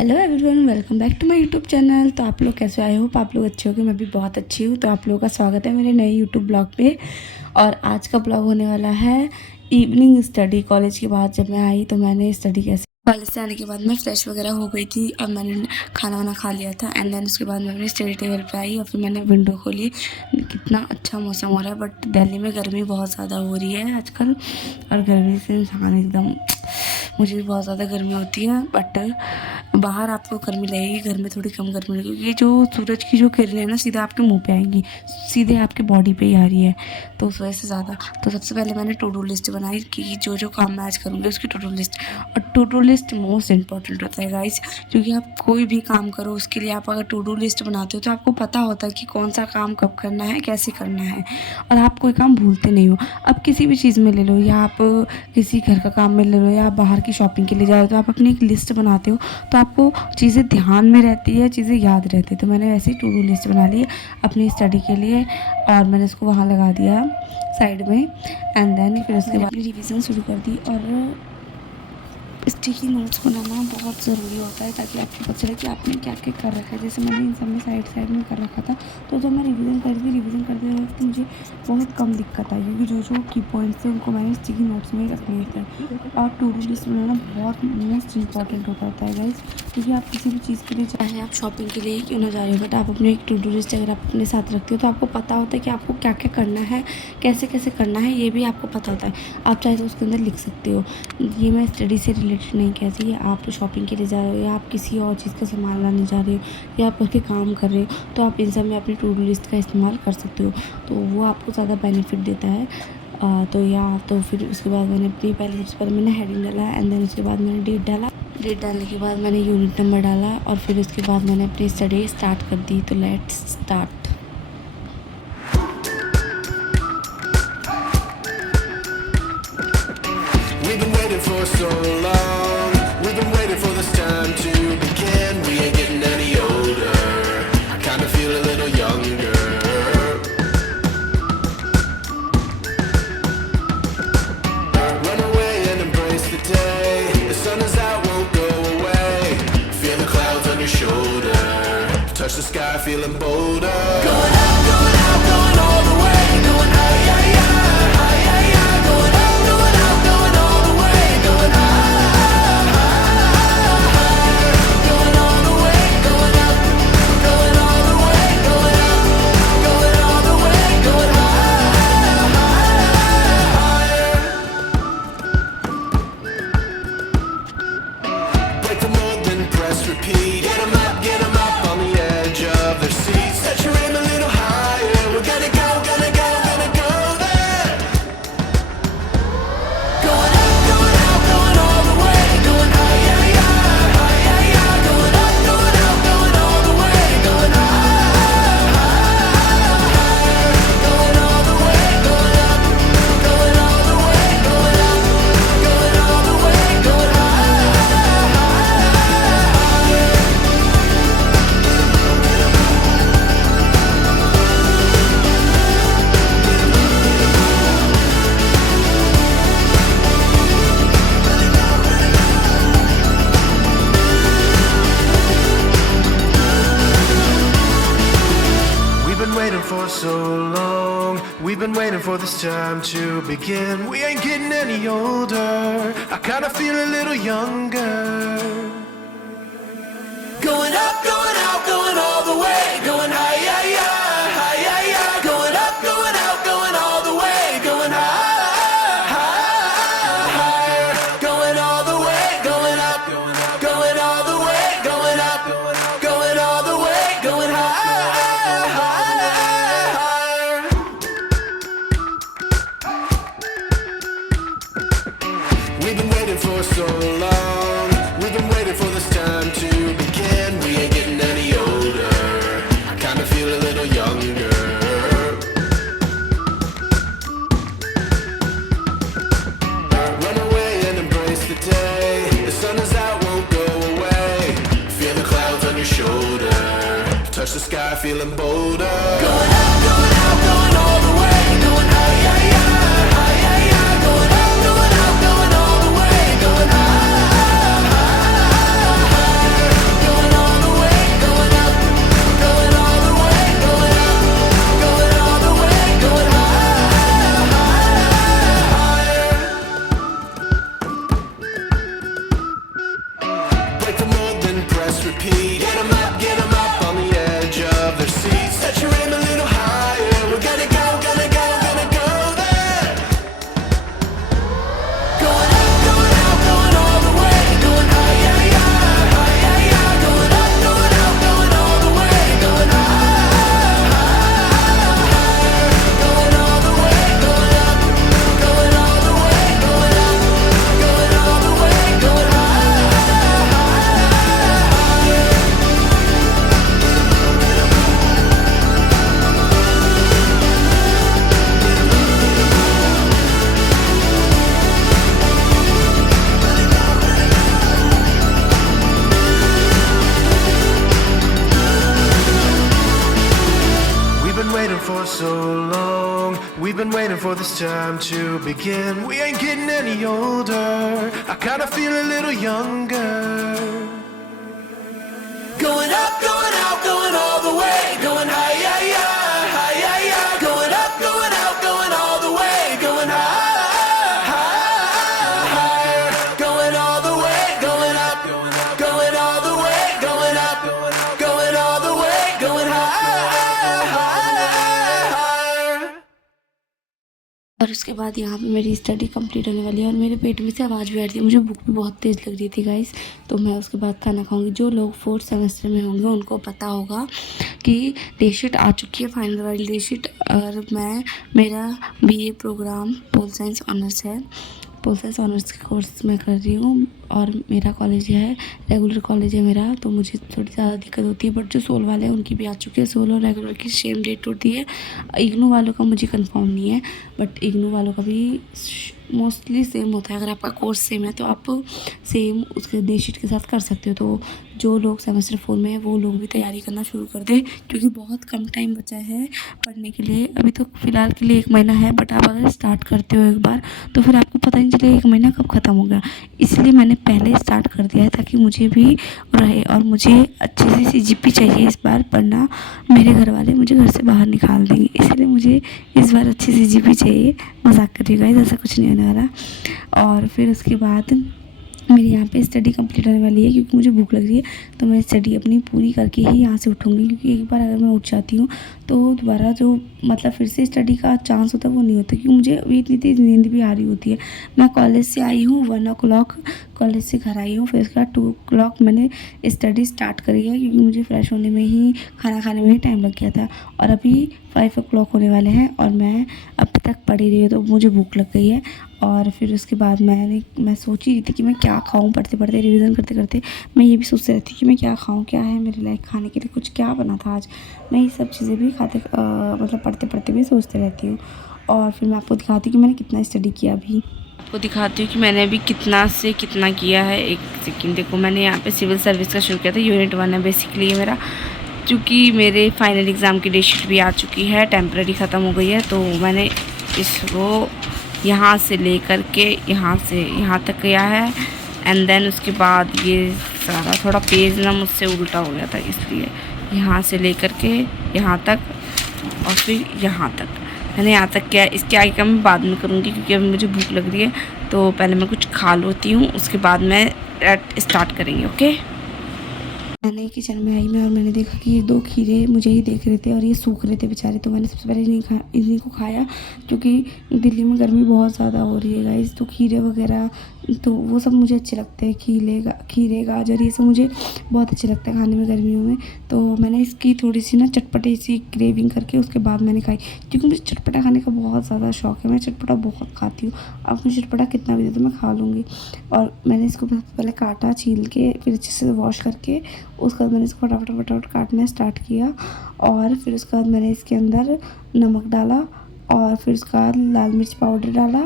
Hello everyone, welcome back to my YouTube channel. तो आप लोग कैसे आए हो? आप लोग अच्छे हो कि मैं भी बहुत अच्छी हूँ। तो आप लोगों का स्वागत है मेरे नए यूट्यूब ब्लॉग पे। और आज का ब्लॉग होने वाला है इवनिंग स्टडी। कॉलेज के बाद जब मैं आई तो मैंने स्टडी कैसे, कॉलेज से आने के बाद मैं फ्रेश वगैरह हो गई थी और मैंने खाना वाना खा लिया था। एंड देन उसके बाद मैं अपनी स्टडी टेबल पे आई और फिर मैंने विंडो खोली। कितना अच्छा मौसम हो रहा है, बट दिल्ली में गर्मी बहुत ज़्यादा हो रही है आजकल। और गर्मी से इंसान एकदम, मुझे भी बहुत ज़्यादा गर्मी होती है, बट बाहर आपको गर्मी लगेगी, घर में थोड़ी कम गर्मी लगेगी। ये जो सूरज की जो किरणें हैं ना, सीधा आपके मुंह पे आएंगी, सीधे आपके बॉडी पे ही आ रही है, तो उस वजह से ज़्यादा। तो सबसे पहले मैंने टू डू लिस्ट बनाई कि जो जो काम मैं आज करूँगी उसकी टू डू लिस्ट। और to do list most important होता है गाइस, क्योंकि आप कोई भी काम करो उसके लिए आप अगर टू डू लिस्ट बनाते हो तो आपको पता होता है कि कौन सा काम कब करना है, कैसे करना है, और आप कोई काम भूलते नहीं हो। अब किसी भी चीज़ में ले लो, या आप किसी घर का काम में ले लो, या आप बाहर की शॉपिंग के लिए जाओ, तो आप अपनी एक लिस्ट बनाते हो तो आपको चीज़ें ध्यान में रहती है, चीज़ें याद रहती है। तो मैंने वैसे ही टू डू लिस्ट बना ली है अपनी स्टडी के लिए, और मैंने उसको वहाँ लगा दिया साइड में। एंड देन फिर उसके बाद रिवीजन शुरू कर दी। और स्टिकी नोट्स बनाना बहुत ज़रूरी होता है ताकि आपको पता चले कि आपने क्या क्या कर रखा है। जैसे मैंने इन सब में साइड में कर रखा था, तो जब मैं रिवीजन करते वक्त मुझे बहुत कम दिक्कत आई, क्योंकि जो जो की पॉइंट्स थे उनको मैंने स्टिकी नोट्स में ही रख लिए थे। और टू डू लिस्ट बनाना बहुत मोस्ट इंपॉर्टेंट होता है गाइस, क्योंकि आप किसी भी चीज़ के लिए, चाहे आप शॉपिंग के लिए क्यों ना जा रहे हो, बट आप अपने एक टू डू लिस्ट अगर आप अपने साथ रखते हो तो आपको पता होता है कि आपको क्या क्या करना है, कैसे कैसे करना है, ये भी आपको पता होता है। आप चाहे तो उसके अंदर लिख सकते हो। ये मैं स्टडी से रिलेटेड नहीं कहती है, आप शॉपिंग के लिए जा रहे हो, या आप किसी और चीज़ का सामान लाने जा रहे हो, या आप घर के काम कर रहे हो, तो आप इन सब में अपनी टू डू लिस्ट का इस्तेमाल कर सकते हो। तो वो आपको ज़्यादा बेनिफिट देता है। तो फिर उसके बाद मैंने अपनी पहले सबसे पहले मैंने हेडिंग डाला, एंड देन उसके बाद मैंने डेट डाला। डेट डालने के बाद मैंने यूनिट नंबर डाला, और फिर उसके बाद मैंने अपनी स्टडी स्टार्ट कर दी। तो let's start. We've been waiting for so long. We've been waiting for this time to begin. We ain't getting any older. I kinda feel a little younger. Run away and embrace the day. The sun is out, won't go away. Feel the clouds on your shoulder. Touch the sky, feeling bolder. Going out, going all the way. Going high, yeah, yeah, high, yeah, yeah. Going out, going all the way. Going high, higher. Going all the way, going up. Going all the way, going up. Going all the way, going higher. Break the mold, then press repeat. Get 'em up on the edge of their seats. Set your aim a little higher. We're gonna go there. Going out, going all the way. Going high, yeah, yeah, high, yeah, yeah. Going up, going all the way. Going higher. Going all the way, going up. Going all the way, going up. Going all the way, going higher. We've been waiting for so long. We've been waiting for this time to begin. We ain't getting any older. I kinda feel a little younger. Going out, going all the way. Going high, yeah, yeah, high, yeah, yeah. Going out, going all the way. Going high, higher. Going all the way, going up. Going all the way, going up. Going all the way, going higher. We've been waiting for so long. We've been waiting for this time to begin. We ain't getting any older. I kinda feel a little younger. Run away and embrace the day. The sun is out, won't go away. Feel the clouds on your shoulder. Touch the sky, feeling bolder. Going out, going all the way. Going high, yeah, yeah, high, yeah, yeah. Going out, going all the way. Going higher. press repeat. Get 'em up on the edge of their seats. Set your aim a little higher. We're gonna go there. Going up, going out, going all the way. Going high, yeah, yeah, high, yeah, yeah. Going up, going out, going all the way. Going high, going all the way. Going up, going all the way. Going up, going all the way. Going high. We've been waiting for so long. We've been waiting for this time to begin. We ain't getting any older. I kinda feel a little younger. Going up, going out, going all the way. Going high, yeah, yeah, high, yeah, yeah. Going up, going out, going all the way. Going high, higher. Going all the way, going up, going all the way. Going up, going all the way. Going higher. और उसके बाद यहाँ पे मेरी study complete होने वाली है और मेरे पेट में से आवाज़ भी आ रही है। मुझे भूख भी बहुत तेज़ लग रही थी गाइस, तो मैं उसके बाद खाना खाऊंगी। जो लोग 4th सेमेस्टर में होंगे उनको पता होगा कि डेटशीट आ चुकी है, फाइनल वाली डेटशीट। और मेरा BA programme pol science honours है। पोल साइंस ऑनर्स के कोर्स मैं कर रही हूँ और मेरा कॉलेज है रेगुलर कॉलेज है मेरा, तो मुझे थोड़ी ज़्यादा दिक्कत होती है। बट जो सोल वाले हैं उनकी भी आ चुकी है। सोल और रेगुलर की सेम डेट होती है। इग्नू वालों का मुझे कंफर्म नहीं है, बट इग्नू वालों का भी मोस्टली सेम होता है। अगर आपका कोर्स सेम है तो आप सेम उसके डेटशीट के साथ कर सकते हो। तो जो लोग सेमेस्टर 4 में है वो लोग भी तैयारी करना शुरू कर दें, क्योंकि बहुत कम टाइम बचा है पढ़ने के लिए। अभी तो फ़िलहाल के लिए 1 महीना है, बट आप अगर स्टार्ट करते हो एक बार तो फिर आपको पता नहीं चले 1 महीना कब ख़त्म हो गया। इसलिए मैंने पहले स्टार्ट कर दिया है ताकि मुझे भी रहे। और मुझे अच्छी सी CGP चाहिए इस बार, वरना मेरे घर वाले मुझे घर से बाहर निकाल देंगे। इसलिए मुझे इस बार अच्छी CGP चाहिए। मजाक कर रही हूँ गाइस, ऐसा कुछ नहीं होने वाला। और फिर उसके बाद मेरी यहाँ पे स्टडी कंप्लीट होने वाली है, क्योंकि मुझे भूख लग रही है। तो मैं स्टडी अपनी पूरी करके ही यहाँ से उठूँगी, क्योंकि एक बार अगर मैं उठ जाती हूँ तो दोबारा जो मतलब फिर से स्टडी का चांस होता है वो नहीं होता, क्योंकि मुझे अभी इतनी तेज़ नींद भी आ रही होती है। मैं कॉलेज से आई हूँ 1 o'clock, कॉलेज से घर आई हूँ, फिर उसके बाद 2 o'clock मैंने स्टडी स्टार्ट करी है, क्योंकि मुझे फ्रेश होने में ही खाना खाने में ही टाइम लग गया था। और अभी 5 o'clock होने वाले हैं और मैं अब तक पढ़ी रही हूँ, तो मुझे भूख लग गई है। और फिर उसके बाद मैं सोच ही रही थी कि मैं क्या खाऊं। पढ़ते पढ़ते रिवीजन करते करते मैं ये भी सोचती रहती कि मैं क्या खाऊं, क्या है मेरे लायक खाने के लिए, कुछ क्या बना था आज। मैं ये सब चीज़ें भी मतलब पढ़ते पढ़ते भी सोचते रहती हूँ। और फिर मैं आपको दिखाती हूँ कि मैंने कितना स्टडी किया। अभी आपको दिखाती हूँ कि मैंने अभी कितना से कितना किया है। एक सेकेंड, देखो मैंने यहाँ पे सिविल सर्विस का शुरू किया था। यूनिट 1 है बेसिकली ये मेरा, क्योंकि मेरे फाइनल एग्ज़ाम की डेटशीट भी आ चुकी है, टेम्प्रेरी ख़त्म हो गई है। तो मैंने इसको यहाँ से लेकर के यहाँ से यहाँ तक किया है। एंड देन उसके बाद ये सारा थोड़ा पेज ना मुझसे उल्टा हो गया था, इसलिए यहाँ से लेकर के यहाँ तक और फिर यहाँ तक मैंने यहाँ तक किया। इसके आगे का मैं बाद में करूँगी, क्योंकि अभी मुझे भूख लग रही है। तो पहले मैं कुछ खा लेती हूँ, उसके बाद मैं स्टार्ट करेंगे। ओके, मैंने किचन में आई और मैंने देखा कि ये 2 खीरे मुझे ही देख रहे थे और ये सूख रहे थे बेचारे। तो मैंने सबसे पहले इन्हीं को खाया, क्योंकि दिल्ली में गर्मी बहुत ज़्यादा हो रही है गाइस। तो खीरे वगैरह तो वो सब मुझे अच्छे लगते हैं। खीरे गाजर ये सब मुझे बहुत अच्छे लगता है खाने में गर्मियों में। तो मैंने इसकी थोड़ी सी ना चटपटी सी क्रेविंग करके उसके बाद मैंने खाई, क्योंकि मुझे चटपटा खाने का बहुत ज़्यादा शौक है। मैं चटपटा बहुत खाती हूँ। अब मुझे चटपटा कितना भी दे दो मैं खा लूँगी। और मैंने इसको पहले काटा, छील के, फिर अच्छे से वॉश करके उसके बाद मैंने इसको फटाफट काटना स्टार्ट किया। और फिर उसके बाद मैंने इसके अंदर नमक डाला और फिर उसके बाद लाल मिर्च पाउडर डाला।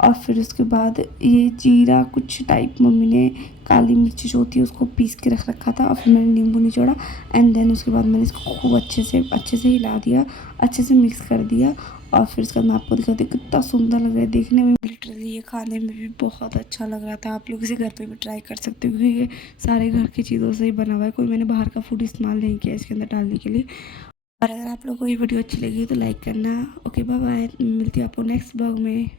और फिर उसके बाद ये जीरा कुछ टाइप मम्मी ने काली मिर्च जो होती है उसको पीस के रख रखा था, और फिर मैंने नींबू निचोड़ा। एंड देन उसके बाद मैंने इसको खूब अच्छे से हिला दिया, अच्छे से मिक्स कर दिया। और फिर उसके बाद मैं आपको दिखाती हूँ कितना सुंदर लग रहा है देखने में। लिटरली ये खाने में भी बहुत अच्छा लग रहा था। आप लोग इसे घर पे भी ट्राई कर सकते हो, क्योंकि ये सारे घर की चीज़ों से ही बना हुआ है। कोई मैंने बाहर का फूड इस्तेमाल नहीं किया इसके अंदर डालने के लिए। और अगर आप लोगों को ये वीडियो अच्छी लगी तो लाइक करना। ओके बाय बाय, मिलती हूँ आपको नेक्स्ट ब्लॉग में।